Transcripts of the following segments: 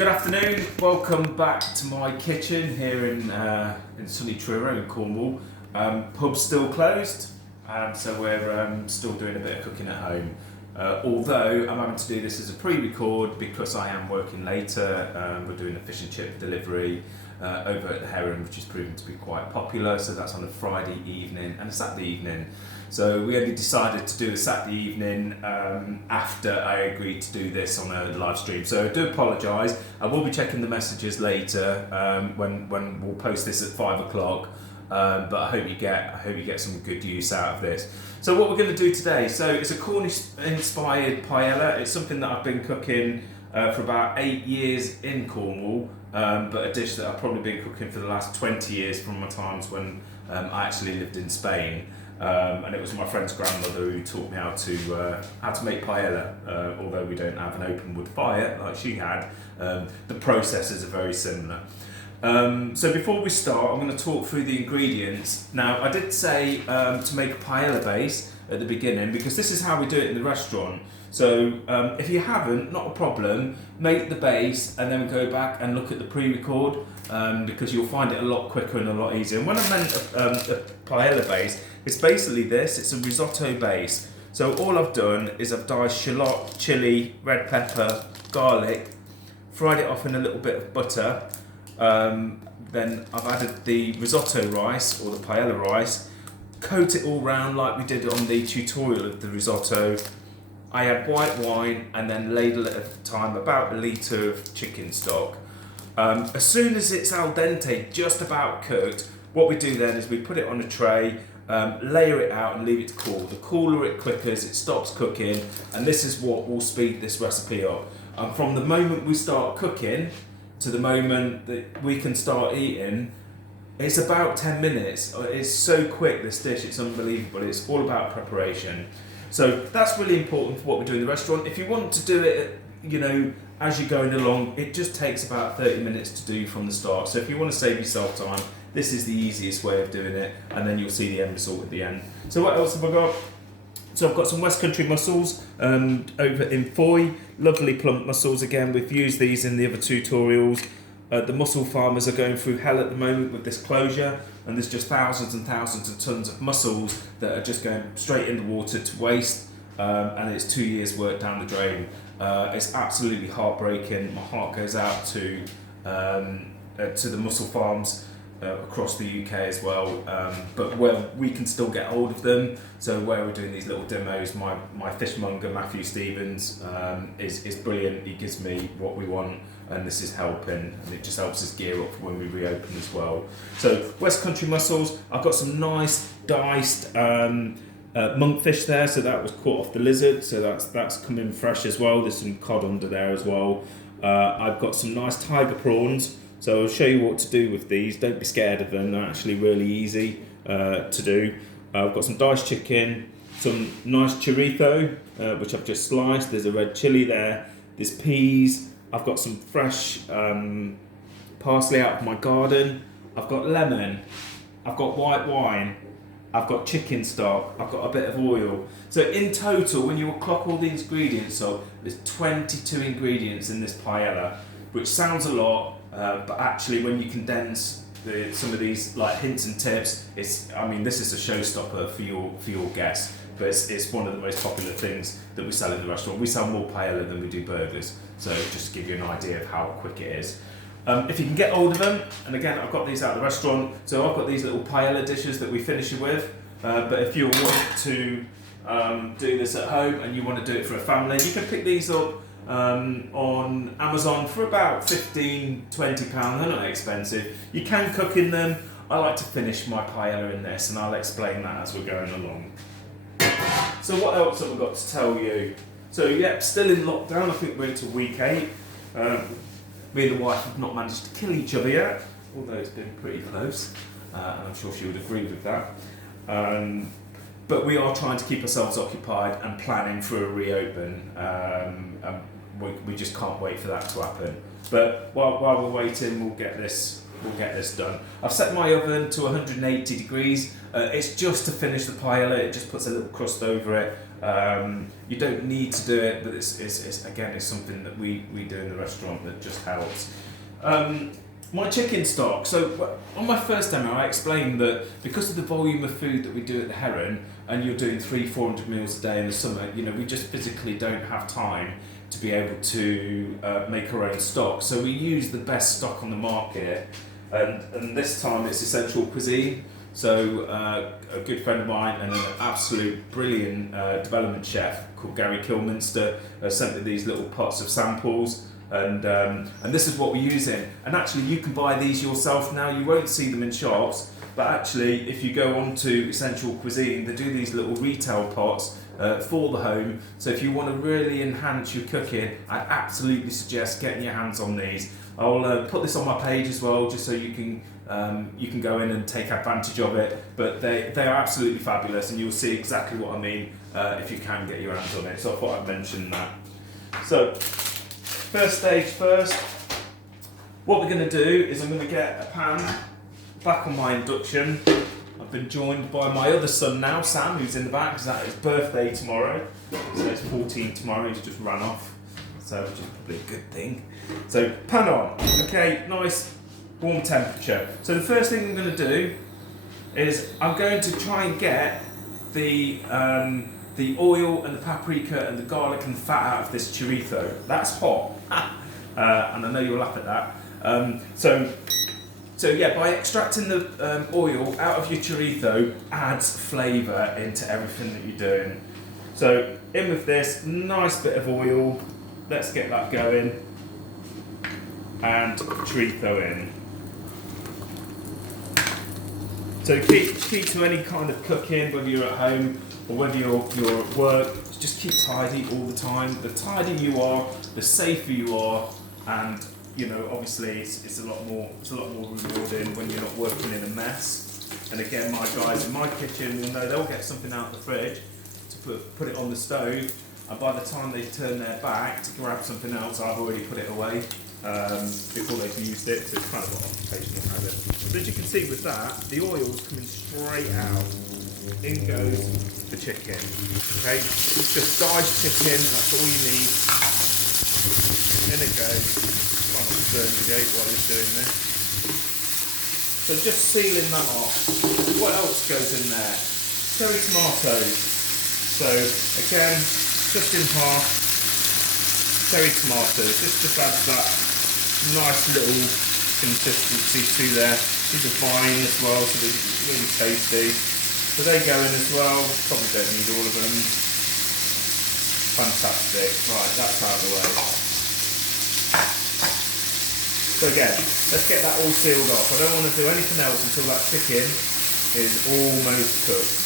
Good afternoon, welcome back to my kitchen here in sunny Truro in Cornwall. Pub's still closed, so we're still doing a bit of cooking at home. Although I'm having to do this as a pre-record because I am working later. We're doing a fish and chip delivery over at the Heron, which is proving to be quite popular, so that's on a Friday evening and a Saturday evening. So we only decided to do a Saturday evening after I agreed to do this on a live stream. So I do apologise. I will be checking the messages later when we'll post this at 5 o'clock. But I hope you get some good use out of this. So what we're going to do today, so it's a Cornish inspired paella. It's something that I've been cooking for about 8 years in Cornwall, but a dish that I've probably been cooking for the last 20 years from my times when I actually lived in Spain. And it was my friend's grandmother who taught me how to make paella. Although we don't have an open wood fire like she had, the processes are very similar. So before we start, I'm going to talk through the ingredients. Now, I did say to make a paella base at the beginning because this is how we do it in the restaurant. So if you haven't, not a problem, make the base and then go back and look at the pre-record because you'll find it a lot quicker and a lot easier. And when I meant a paella base, it's basically this, it's a risotto base. So all I've done is I've diced shallot, chilli, red pepper, garlic, fried it off in a little bit of butter. Then I've added the risotto rice or the paella rice, coat it all round like we did on the tutorial of the risotto. I add white wine and then ladle it at a time, about a litre of chicken stock. As soon as it's al dente, just about cooked, what we do then is we put it on a tray, layer it out and leave it to cool. The cooler it quickers, it stops cooking, and this is what will speed this recipe up. From the moment we start cooking to the moment that we can start eating, it's about 10 minutes. It's so quick, this dish, it's unbelievable. It's all about preparation. So that's really important for what we do in the restaurant. If you want to do it, as you're going along, it just takes about 30 minutes to do from the start. So if you want to save yourself time, this is the easiest way of doing it, and then you'll see the end result at the end. So what else have I got? So I've got some West Country mussels over in foy, lovely plump mussels. Again, we've used these in the other tutorials. The mussel farmers are going through hell at the moment with this closure, and there's just thousands and thousands of tons of mussels that are just going straight in the water to waste, and it's 2 years' work down the drain. It's absolutely heartbreaking. My heart goes out to the mussel farms across the UK as well, but where we can still get hold of them. So where we're doing these little demos, my fishmonger Matthew Stevens is brilliant. He gives me what we want, and this is helping, and it just helps us gear up for when we reopen as well. So West Country mussels, I've got some nice diced monkfish there, so that was caught off the lizard, so that's coming fresh as well. There's some cod under there as well. I've got some nice tiger prawns. So I'll show you what to do with these. Don't be scared of them, they're actually really easy to do. I've got some diced chicken, some nice chorizo, which I've just sliced. There's a red chilli there, there's peas. I've got some fresh parsley out of my garden. I've got lemon, I've got white wine, I've got chicken stock, I've got a bit of oil. So in total, when you clock all these ingredients up, there's 22 ingredients in this paella, which sounds a lot, but actually when you condense some of these like hints and tips, this is a showstopper for your guests, but it's one of the most popular things that we sell in the restaurant. We sell more paella than we do burgers, so just to give you an idea of how quick it is. If you can get hold of them, and again I've got these out of the restaurant, so I've got these little paella dishes that we finish it with, but if you want to do this at home and you want to do it for a family, you can pick these up on Amazon for about £15-20. They're not expensive. You can cook in them. I like to finish my paella in this, and I'll explain that as we're going along. So what else have I got to tell you? So yeah, still in lockdown. I think we're into week 8. Me and the wife have not managed to kill each other yet, although it's been pretty close, and I'm sure she would agree with that. But we are trying to keep ourselves occupied and planning for a reopen. We just can't wait for that to happen. But while we're waiting, we'll get this done. I've set my oven to 180 degrees. It's just to finish the paella. It just puts a little crust over it. You don't need to do it, but it's again, it's something that we do in the restaurant that just helps. My chicken stock. So on my first demo, I explained that because of the volume of food that we do at the Heron, and you're doing 300-400 meals a day in the summer, you know, we just physically don't have time to be able to make our own stock. So we use the best stock on the market, and this time it's Essential Cuisine. So a good friend of mine and an absolute brilliant development chef called Gary Kilminster sent me these little pots of samples. And this is what we're using. And actually, you can buy these yourself now. You won't see them in shops, but actually, if you go on to Essential Cuisine, they do these little retail pots for the home. So if you want to really enhance your cooking, I absolutely suggest getting your hands on these. I'll put this on my page as well, just so you can go in and take advantage of it. But they are absolutely fabulous, and you'll see exactly what I mean if you can get your hands on it. So I thought I'd mention that. So. First stage first, what we're going to do is I'm going to get a pan back on my induction. I've been joined by my other son now, Sam, who's in the back, because that's his birthday tomorrow. So it's 14 tomorrow, he's just ran off, so which is probably a good thing. So pan on, okay, nice warm temperature. So the first thing I'm going to do is I'm going to try and get the oil and the paprika and the garlic and fat out of this chorizo. That's hot, and I know you'll laugh at that. So yeah, by extracting the oil out of your chorizo adds flavour into everything that you're doing. So in with this, nice bit of oil, let's get that going, and chorizo in. So key to any kind of cooking, whether you're at home or whether you're at work, just keep tidy all the time. The tidier you are, the safer you are, and you know, obviously it's a lot more rewarding when you're not working in a mess. And again, my guys in my kitchen will know they'll get something out of the fridge to put it on the stove, and by the time they turn their back to grab something else, I've already put it away before they've used it. So it's kind of an occupational habit. So as you can see with that, the oil's coming straight out. In goes the chicken. Okay, it's just diced chicken, that's all you need. In it goes. Try not to burn the gate while he's doing this. So just sealing that off. What else goes in there? Cherry tomatoes. So again, just in half. Cherry tomatoes. This just adds that nice little consistency to there. These are fine as well, so they're really tasty. So they go in as well, probably don't need all of them. Fantastic, right, that's out of the way. So again, let's get that all sealed off. I don't want to do anything else until that chicken is almost cooked.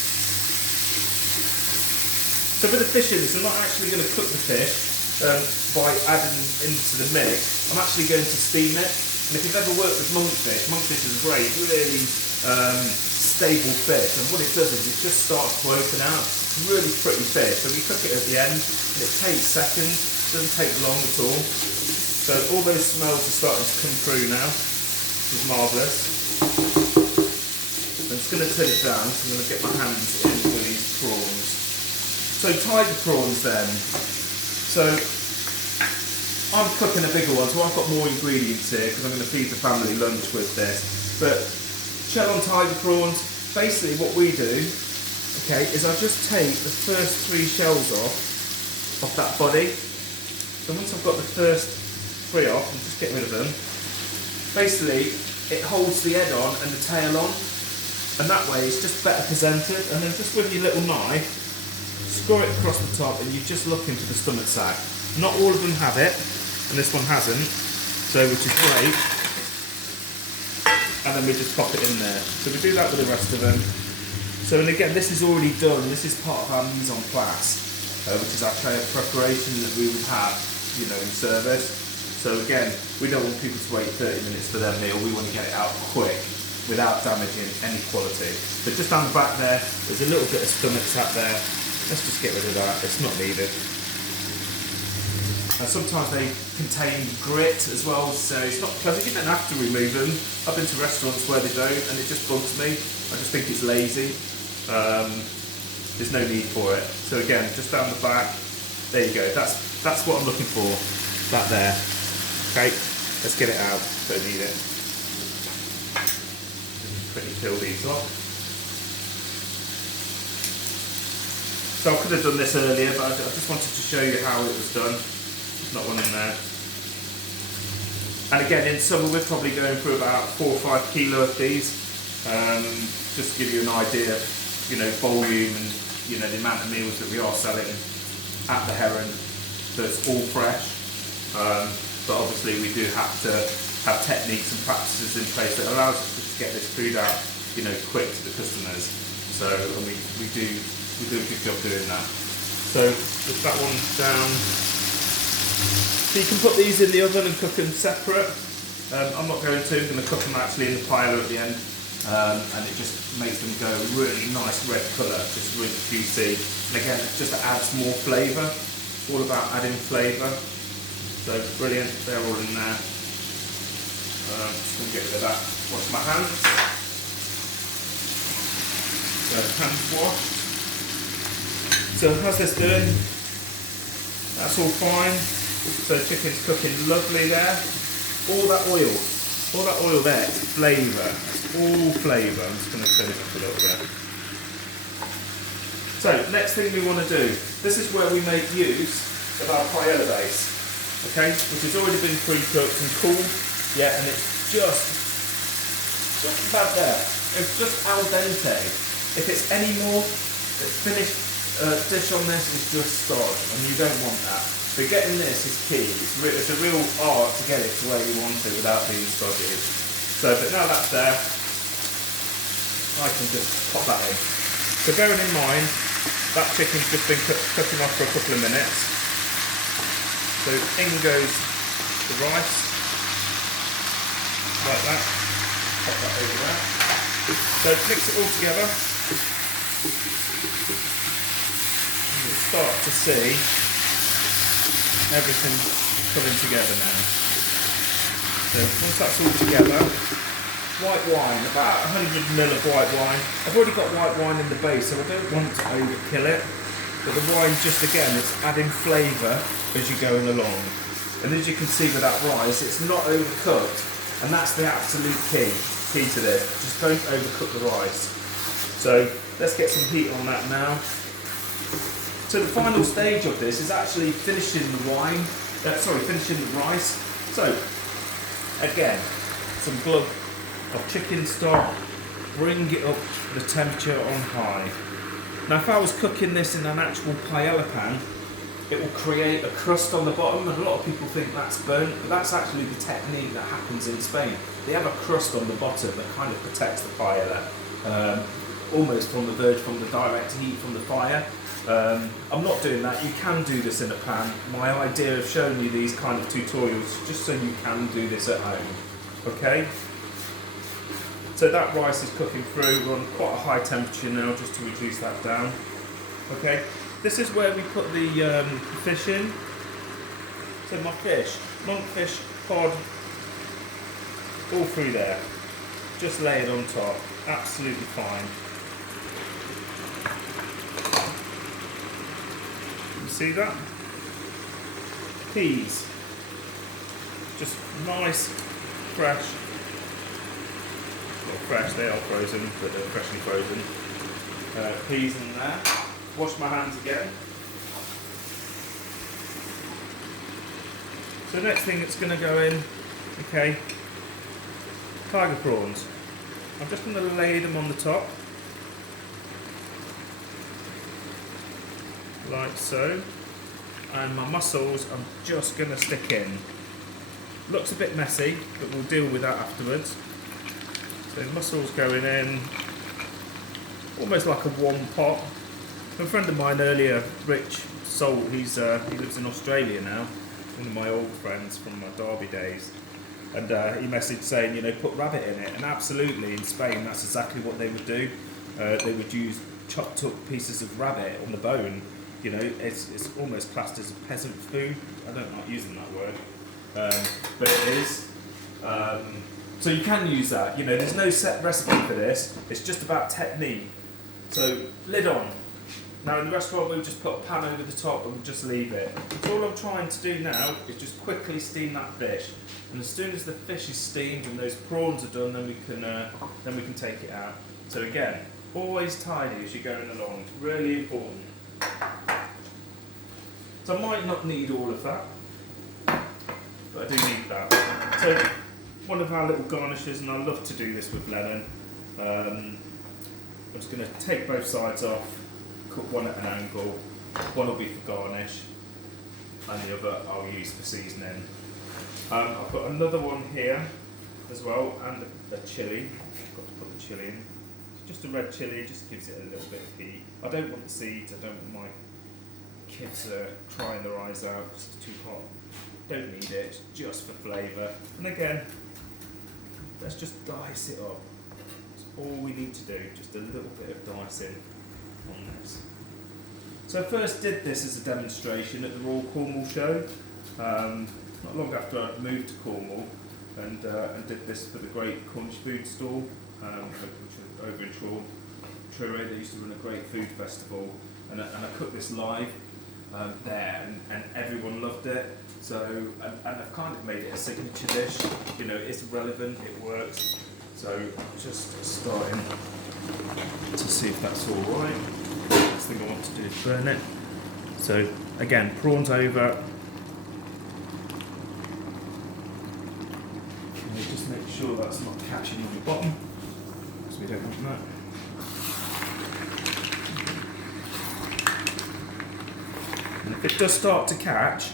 So for the fishings, I'm not actually going to cook the fish by adding into the mix. I'm actually going to steam it. And if you've ever worked with monkfish is great, really stable fish, and what it does is it just starts to open out. It's really pretty fish, so we cook it at the end, and it takes seconds, doesn't take long at all. So all those smells are starting to come through now, which is marvellous. I'm just going to turn it down, so I'm going to get my hands into these prawns. So tiger prawns then. So I'm cooking a bigger one, so I've got more ingredients here because I'm going to feed the family lunch with this. But shell on tiger prawns, basically what we do, okay, is I just take the first 3 shells off that body. So once I've got the first 3 off, I'll just get rid of them. Basically, it holds the head on and the tail on, and that way it's just better presented. And then just with your little knife, score it across the top, and you're just looking for the stomach sac. Not all of them have it, and this one hasn't, so which is great. And then we just pop it in there. So we do that with the rest of them. So, and again, this is already done. This is part of our mise en place, which is our tray of preparation that we would have, you know, in service. So again, we don't want people to wait 30 minutes for their meal. We want to get it out quick without damaging any quality. So just down the back there, there's a little bit of stomach sat there. Let's just get rid of that. It's not needed. And sometimes they contain grit as well, so it's not pleasant. You don't have to remove them. I've been to restaurants where they don't, and it just bugs me. I just think it's lazy. there's no need for it. So again, just down the back, there you go. That's what I'm looking for, that there. Okay, let's get it out, don't need it. Quickly peel these off. So I could have done this earlier, but I just wanted to show you how it was done. There's not one in there. And again, in summer we're probably going through about 4 or 5 kilo of these. Just to give you an idea of, volume and, the amount of meals that we are selling at the Heron. So it's all fresh. But obviously we do have to have techniques and practices in place that allows us to get this food out, quick to the customers. So, and we do a good job doing that. So just that one down. So you can put these in the oven and cook them separate. I'm not going to. I'm going to cook them actually in the paella at the end, and it just makes them go really nice red colour, just really juicy. And again, it just adds more flavour. It's all about adding flavour. So brilliant. They're all in there. Just going to get rid of that. Wash my hands. So hands washed. So how's this doing? That's all fine. So chicken's cooking lovely there. All that oil there, it's flavour. It's all flavour. I'm just going to turn it up a little bit. So next thing we want to do, this is where we make use of our paella base, okay, which has already been pre-cooked and cooled, yeah, and it's just about there. It's just al dente. If it's any more, the finished dish on this is just sod, and you don't want that. But getting this is key. It's a real art to get it to where you want it without being soggy. So, but now that's there, I can just pop that in. So bearing in mind, that chicken's just been cooking off for a couple of minutes. So in goes the rice, like that. Pop that over there. So mix it all together. And you'll start to see everything coming together now. So once that's all together, white wine, about 100ml of white wine. I've already got white wine in the base, so I don't want to overkill it. But the wine, just again, it's adding flavour as you're going along. And as you can see with that rice, it's not overcooked. And that's the absolute key to this. Just don't overcook the rice. So let's get some heat on that now. So the final stage of this is actually finishing the finishing the rice. So again, some glug of chicken stock, bring it up the temperature on high. Now if I was cooking this in an actual paella pan, it will create a crust on the bottom, and a lot of people think that's burnt, but that's actually the technique that happens in Spain. They have a crust on the bottom that kind of protects the paella, almost from the verge, from the direct heat from the fire. I'm not doing that. You can do this in a pan. My idea of showing you these kind of tutorials just so you can do this at home. Okay? So that rice is cooking through. We're on quite a high temperature now, just to reduce that down. Okay? This is where we put the fish in. So my fish, monkfish, cod, all through there. Just lay it on top. Absolutely fine. See that? Peas. Just nice, fresh. Well, fresh, they are frozen, but they're freshly frozen. Peas in there. Wash my hands again. So the next thing that's going to go in, okay, tiger prawns. I'm just going to lay them on the top. Like so, and my mussels I'm just going to stick in. Looks a bit messy, but we'll deal with that afterwards. So mussels going in, almost like a one pot. A friend of mine earlier, Rich Salt, he lives in Australia now, one of my old friends from my Derby days, and he messaged saying, put rabbit in it, and absolutely in Spain that's exactly what they would do. They would use chopped up pieces of rabbit on the bone. It's almost classed as a peasant food. I don't like using that word, but it is. So you can use that. There's no set recipe for this. It's just about technique. So lid on. Now in the restaurant we'll just put a pan over the top and we'll just leave it. So all I'm trying to do now is just quickly steam that fish. And as soon as the fish is steamed and those prawns are done, then we can take it out. So again, always tidy as you're going along. Really important. So I might not need all of that, but I do need that. So one of our little garnishes, and I love to do this with lemon. I'm just going to take both sides off, cut one at an angle. One will be for garnish, and the other I'll use for seasoning. I've got another one here as well, and a chilli. I've got to put the chilli in. Just a red chilli, just gives it a little bit of heat. I don't want the seeds, I don't want my kids crying their eyes out because it's too hot. Don't need it, it's just for flavour. And again, let's just dice it up. That's all we need to do, just a little bit of dicing on this. So I first did this as a demonstration at the Royal Cornwall show, not long after I'd moved to Cornwall, and did this for the great Cornish food stall, which was over in Truro. They used to run a great food festival, and I cooked this live there, and everyone loved it. So, and I've kind of made it a signature dish. You know, it's relevant, it works. So, just starting to see if that's all right. Next thing I want to do is burn it. So, again, prawns over. And just make sure that's not catching on the bottom, because we don't want that. And if it does start to catch,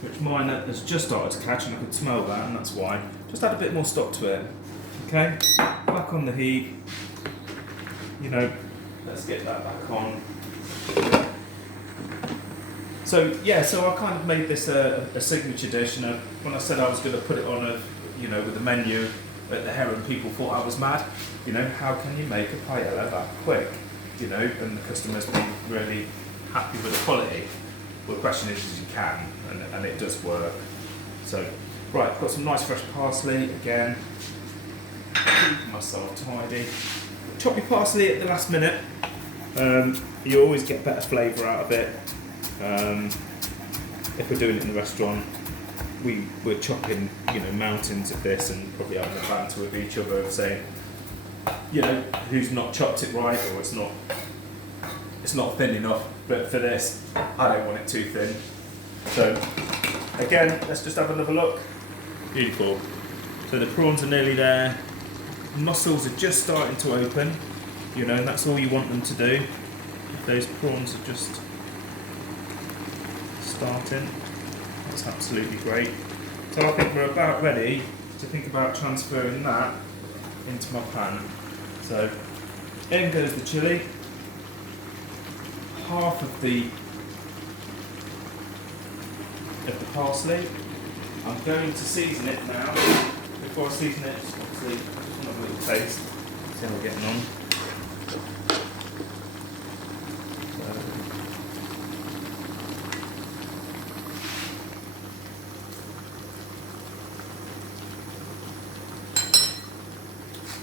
which mine has just started to catch, and I can smell that, and that's why, just add a bit more stock to it. Okay, back on the heat. You know, let's get that back on. So yeah, so I kind of made this a signature dish. And when I said I was going to put it on with a menu at the Heron, people thought I was mad. You know, how can you make a paella that quick? You know, and the customers be really happy with the quality. Well, the question is you can, and it does work. So, right, got some nice fresh parsley again. Keep myself tidy. Chop your parsley at the last minute. You always get better flavour out of it. If we're doing it in the restaurant, we're chopping, mountains of this, and probably having a banter with each other and saying, who's not chopped it right, or it's not thin enough. But for this, I don't want it too thin. So again, let's just have another look. Beautiful. So the prawns are nearly there. Mussels are just starting to open. And that's all you want them to do. If those prawns are just starting, that's absolutely great. So I think we're about ready to think about transferring that into my pan. So in goes the chilli. Half of the parsley. I'm going to season it now. Before I season it, just obviously have a little taste. See how we're getting on.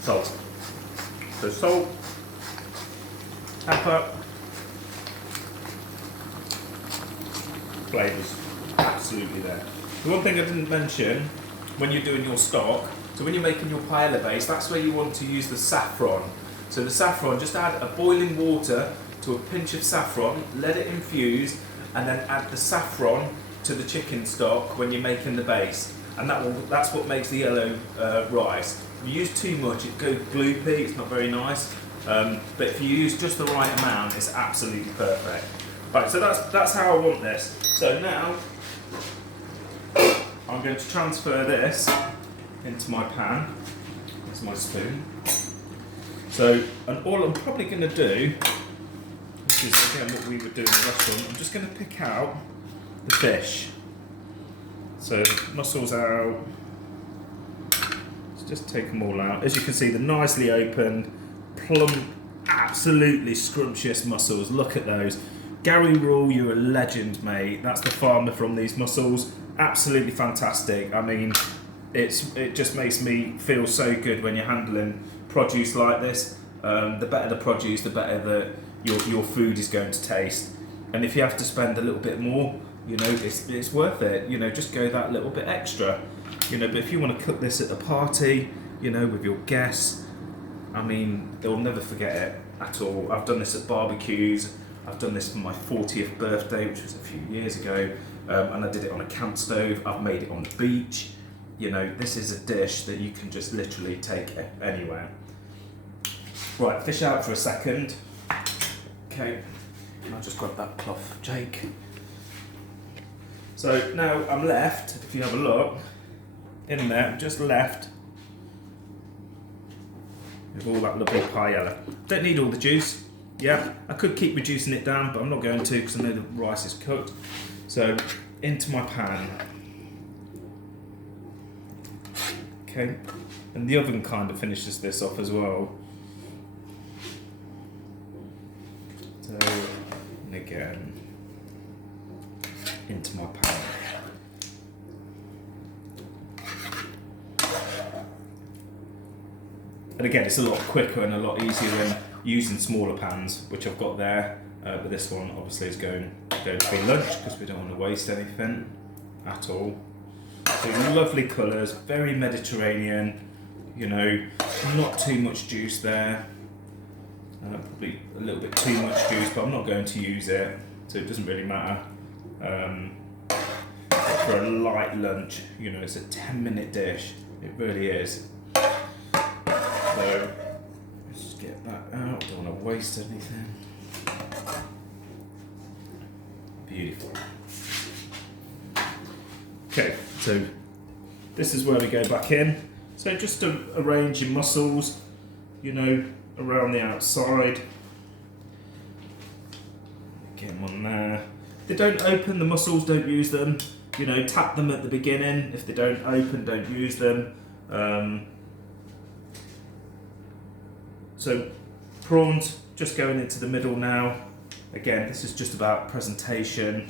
Salt. So salt, pepper. Flavours absolutely there. The one thing I didn't mention when you're doing your stock, so when you're making your paella base, that's where you want to use the saffron. So the saffron, just add a boiling water to a pinch of saffron, let it infuse, and then add the saffron to the chicken stock when you're making the base, and that's what makes the yellow rice. If you use too much, it goes gloopy, it's not very nice. But if you use just the right amount, it's absolutely perfect. Right, so that's how I want this. So now I'm going to transfer this into my pan. That's my spoon. So, and all I'm probably going to do, which is again what we would do in the restaurant, I'm just going to pick out the fish. So mussels out. Let's just take them all out. As you can see, they're nicely opened, plump, absolutely scrumptious mussels. Look at those. Gary Rule, you're a legend, mate. That's the farmer from these mussels. Absolutely fantastic. I mean, it just makes me feel so good when you're handling produce like this. The better the produce, the better your food is going to taste. And if you have to spend a little bit more, you know, it's worth it. You know, just go that little bit extra. You know, but if you want to cook this at a party, you know, with your guests, I mean, they'll never forget it at all. I've done this at barbecues. I've done this for my 40th birthday, which was a few years ago, and I did it on a camp stove. I've made it on the beach. You know, this is a dish that you can just literally take anywhere. Right, fish out for a second. Okay, I'll just grab that cloth, Jake. So now I'm left, if you have a look, in there, just left with all that lovely paella. Don't need all the juice. Yeah, I could keep reducing it down, but I'm not going to because I know the rice is cooked. So into my pan. Okay, and the oven kind of finishes this off as well. So, and again, into my pan. And again, it's a lot quicker and a lot easier than using smaller pans, which I've got there. But this one obviously is going to be lunch because we don't want to waste anything at all. So lovely colours, very Mediterranean, you know, not too much juice there. Probably a little bit too much juice, but I'm not going to use it, so it doesn't really matter. For a light lunch, you know, it's a 10-minute dish, it really is. So, let's just get that out, don't want to waste anything. Beautiful. Okay, so this is where we go back in. So just to arrange your mussels, you know, around the outside. Get them on there. If they don't open, the mussels, don't use them. You know, tap them at the beginning. If they don't open, don't use them. So prawns just going into the middle now. Again, this is just about presentation.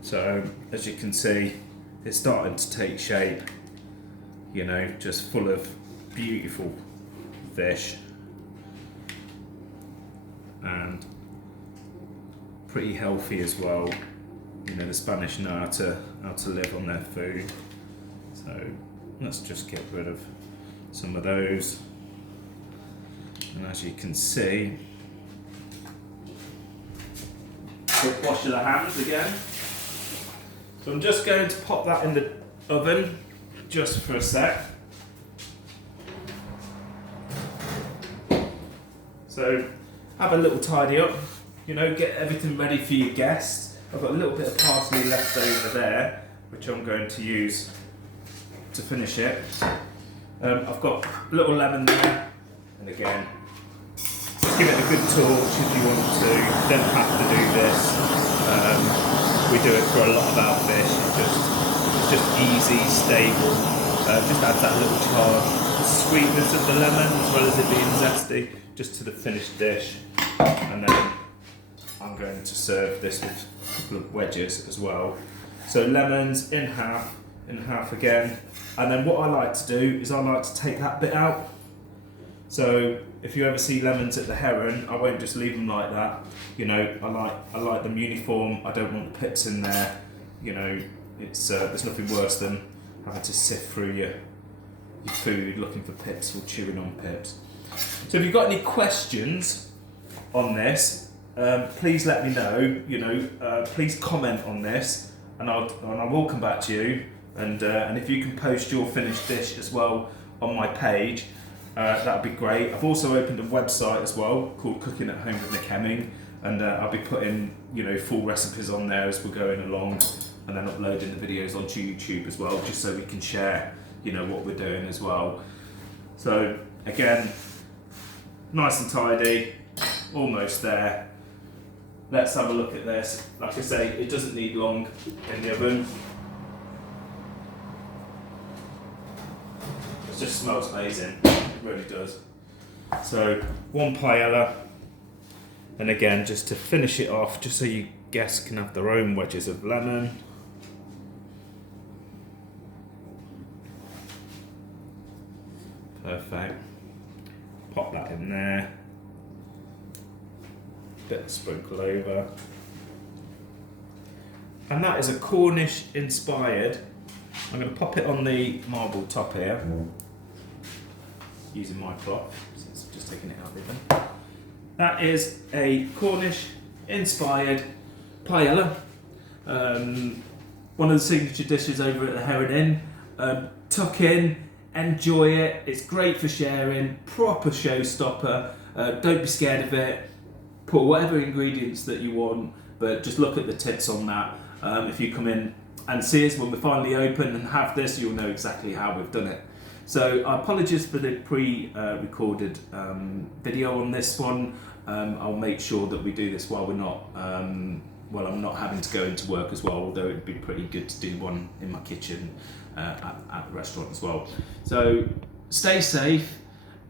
So as you can see, it's starting to take shape, you know, just full of beautiful fish and pretty healthy as well. You know, the Spanish know how to live on their food. So let's just get rid of some of those. And as you can see, quick wash of the hands again. So I'm just going to pop that in the oven just for a sec. So have a little tidy up, you know, get everything ready for your guests. I've got a little bit of parsley left over there, which I'm going to use to finish it. I've got a little lemon there, and again, just give it a good torch if you want to. You don't have to do this. We do it for a lot of our fish. It's just easy, stable. Just adds that little charge, the sweetness of the lemon as well as it being zesty, just to the finished dish. And then I'm going to serve this with a couple of wedges as well. So lemons in half again. And then what I like to do is I like to take that bit out. So if you ever see lemons at the Heron, I won't just leave them like that. You know, I like them uniform. I don't want the pips in there. You know, it's there's nothing worse than having to sift through your food looking for pips or chewing on pips. So if you've got any questions on this, please let me know. You know, please comment on this, and I will come back to you. And if you can post your finished dish as well on my page, that would be great. I've also opened a website as well called Cooking at Home with Nick Hemming, and I'll be putting, you know, full recipes on there as we're going along, and then uploading the videos onto YouTube as well, just so we can share, you know, what we're doing as well. So again, nice and tidy, almost there. Let's have a look at this. Like I say, it doesn't need long in the oven. It just smells amazing, it really does. So one paella, and again, just to finish it off, just so you guests can have their own wedges of lemon. Perfect. Pop that that in there. Bit of sprinkle over. And that is a Cornish inspired. I'm going to pop it on the marble top here, using my cloth, since I'm just taking it out with them. That is a Cornish inspired paella. One of the signature dishes over at the Heron Inn. Tuck in, enjoy it. It's great for sharing, proper showstopper. Don't be scared of it. Put whatever ingredients that you want, but just look at the tips on that. If you come in and see us when we're finally open and have this, you'll know exactly how we've done it. So apologies for the pre-recorded video on this one. I'll make sure that we do this while we're not, I'm not having to go into work as well, although it'd be pretty good to do one in my kitchen at the restaurant as well. So stay safe,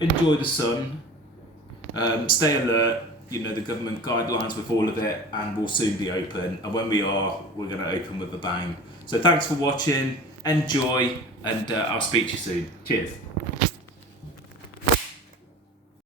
enjoy the sun, stay alert. You know the government guidelines with all of it, and we'll soon be open. And when we are, we're going to open with a bang. So thanks for watching, enjoy, and I'll speak to you soon. Cheers.